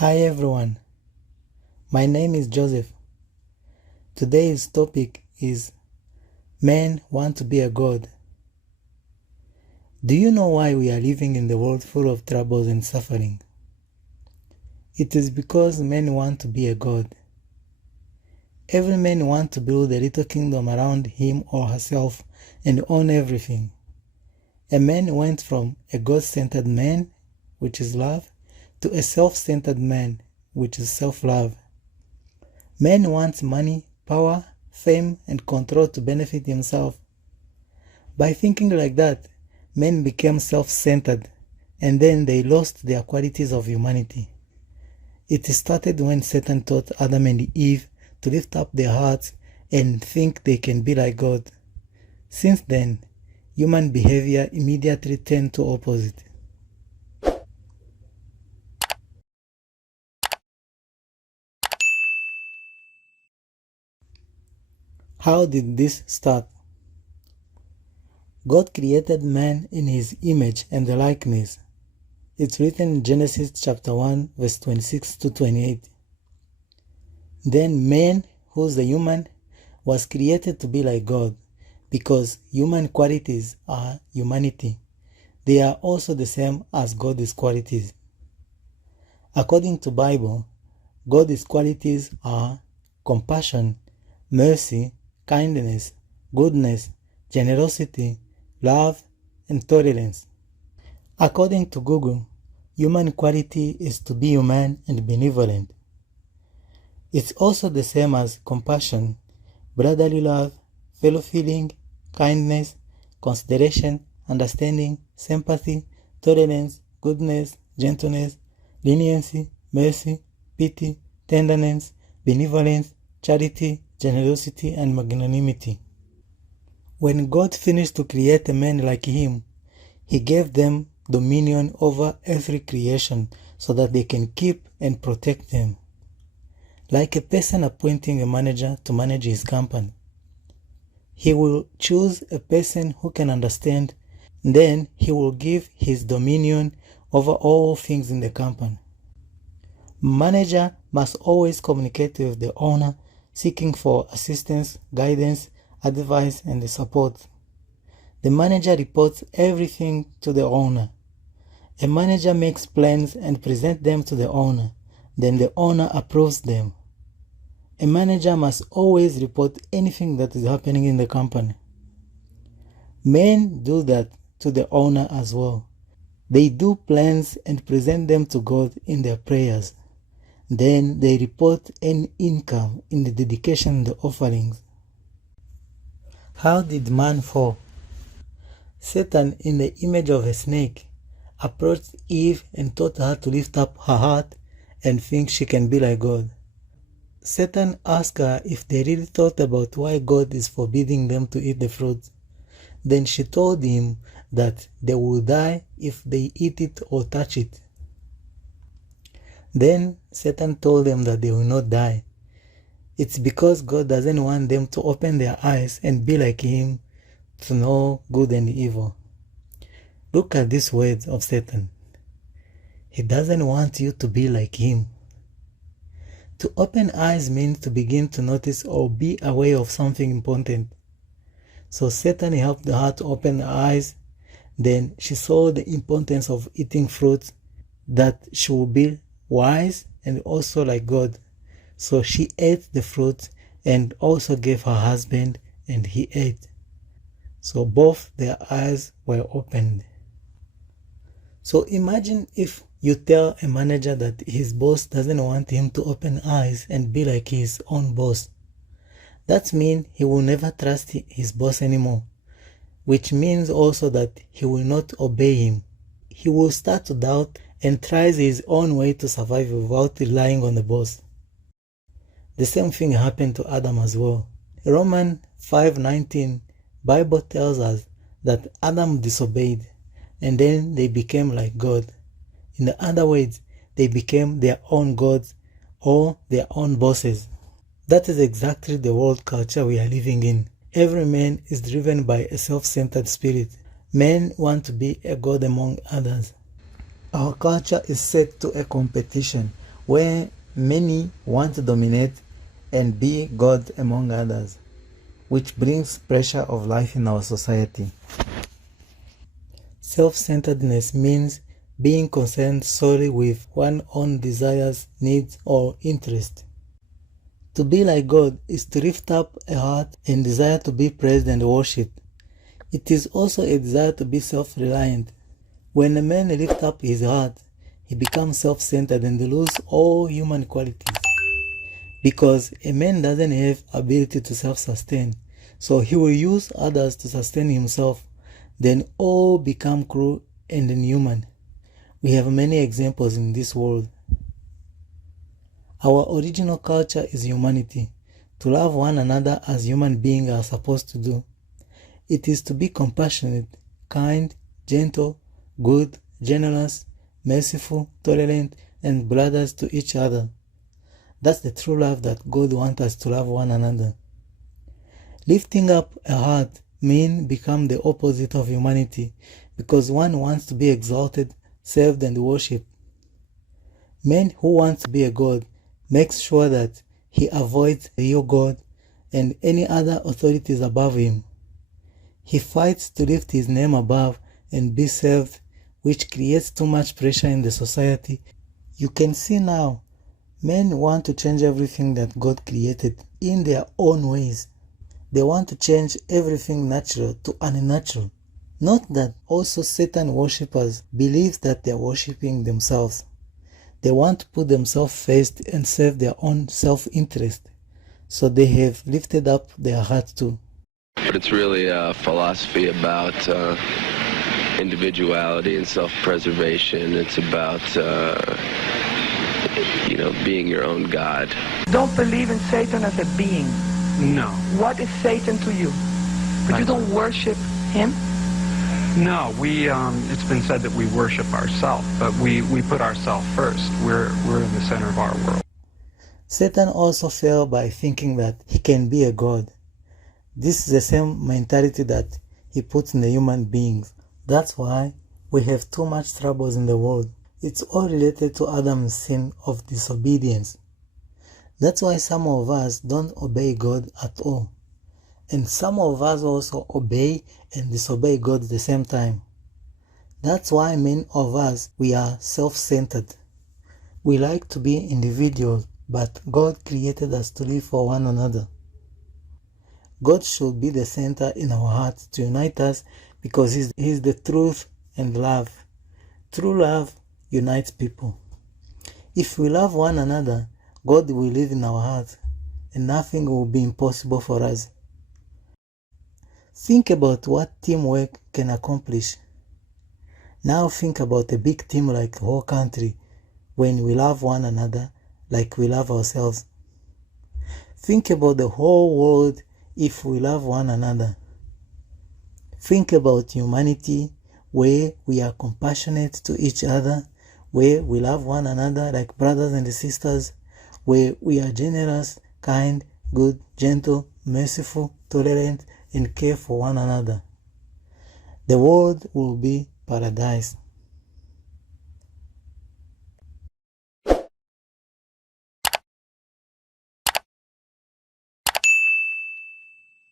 Hi everyone, my name is Joseph. Today's topic is men want to be a god. Do you know why we are living in the world full of troubles and suffering? It is because men want to be a god. Every man wants to build a little kingdom around him or herself and own everything. A man went from a God-centered man, which is love, to a self-centered man, which is self-love. Man wants money, power, fame, and control to benefit himself. By thinking like that, men became self-centered, and then they lost their qualities of humanity. It started when Satan taught Adam and Eve to lift up their hearts and think they can be like God. Since then, human behavior immediately turned to opposite. How did this start? God created man in his image and the likeness. It's written in Genesis chapter 1 verse 26 to 28. Then man, who's the human, was created to be like God, because human qualities are humanity. They are also the same as God's qualities. According to Bible, God's qualities are compassion, mercy, kindness, goodness, generosity, love, and tolerance. According to Google, human quality is to be human and benevolent. It's also the same as compassion, brotherly love, fellow feeling, kindness, consideration, understanding, sympathy, tolerance, goodness, gentleness, leniency, mercy, pity, tenderness, benevolence, charity, generosity, and magnanimity. When God finished to create a man like him, he gave them dominion over every creation so that they can keep and protect them. Like a person appointing a manager to manage his company, he will choose a person who can understand, then he will give his dominion over all things in the company. Manager must always communicate with the owner, seeking for assistance, guidance, advice, and support. The manager reports everything to the owner. A manager makes plans and presents them to the owner. Then the owner approves them. A manager must always report anything that is happening in the company. Men do that to the owner as well. They do plans and present them to God in their prayers. Then they report any income in the dedication and the offerings. How did man fall? Satan, in the image of a snake, approached Eve and taught her to lift up her heart and think she can be like God. Satan asked her if they really thought about why God is forbidding them to eat the fruit. Then she told him that they will die if they eat it or touch it. Then Satan told them that they will not die. It's because God doesn't want them to open their eyes and be like him, to know good and evil. Look at these words of Satan. He doesn't want you to be like him. To open eyes means to begin to notice or be aware of something important. So Satan helped her to open her eyes. Then she saw the importance of eating fruit, that she would be wise and also like God. So she ate the fruit and also gave her husband, and he ate. So both their eyes were opened. So imagine if you tell a manager that his boss doesn't want him to open eyes and be like his own boss. That means he will never trust his boss anymore, which means also that he will not obey him. He will start to doubt and tries his own way to survive without relying on the boss. The same thing happened to Adam as well. Romans 5:19, Bible tells us that Adam disobeyed, and then they became like God. In other words, they became their own gods or their own bosses. That is exactly the world culture we are living in. Every man is driven by a self-centered spirit. Men want to be a god among others. Our culture is set to a competition where many want to dominate and be God among others, which brings pressure of life in our society. Self-centeredness means being concerned solely with one's own desires, needs, or interests. To be like God is to lift up a heart and desire to be praised and worshipped. It is also a desire to be self-reliant. When a man lifts up his heart, he becomes self-centered and loses all human qualities. Because a man doesn't have ability to self-sustain, so he will use others to sustain himself, then all become cruel and inhuman. We have many examples in this world. Our original culture is humanity, to love one another as human beings are supposed to do. It is to be compassionate, kind, gentle, good, generous, merciful, tolerant, and brothers to each other. That's the true love that God wants us to love one another. Lifting up a heart means become the opposite of humanity, because one wants to be exalted, served, and worshipped. Man who wants to be a God makes sure that he avoids the real God and any other authorities above him. He fights to lift his name above and be served, which creates too much pressure in the society. You can see now, men want to change everything that God created in their own ways. They want to change everything natural to unnatural. Not that also Satan worshippers believe that they are worshipping themselves. They want to put themselves first and serve their own self-interest. So they have lifted up their heart too. But it's really a philosophy about individuality and self-preservation. It's about, being your own God. Don't believe in Satan as a being. No. What is Satan to you? But you don't worship him? No, it's been said that we worship ourselves, but we put ourselves first. We're in the center of our world. Satan also fell by thinking that he can be a god. This is the same mentality that he puts in the human beings. That's why we have too much troubles in the world. It's all related to Adam's sin of disobedience. That's why some of us don't obey God at all. And some of us also obey and disobey God at the same time. That's why many of us, we are self-centered. We like to be individuals, but God created us to live for one another. God should be the center in our hearts to unite us because He's the truth and love. True love unites people. If we love one another, God will live in our hearts and nothing will be impossible for us. Think about what teamwork can accomplish. Now think about a big team like the whole country when we love one another like we love ourselves. Think about the whole world if we love one another. Think about humanity where we are compassionate to each other, where we love one another like brothers and sisters, where we are generous, kind, good, gentle, merciful, tolerant, and care for one another. The world will be paradise.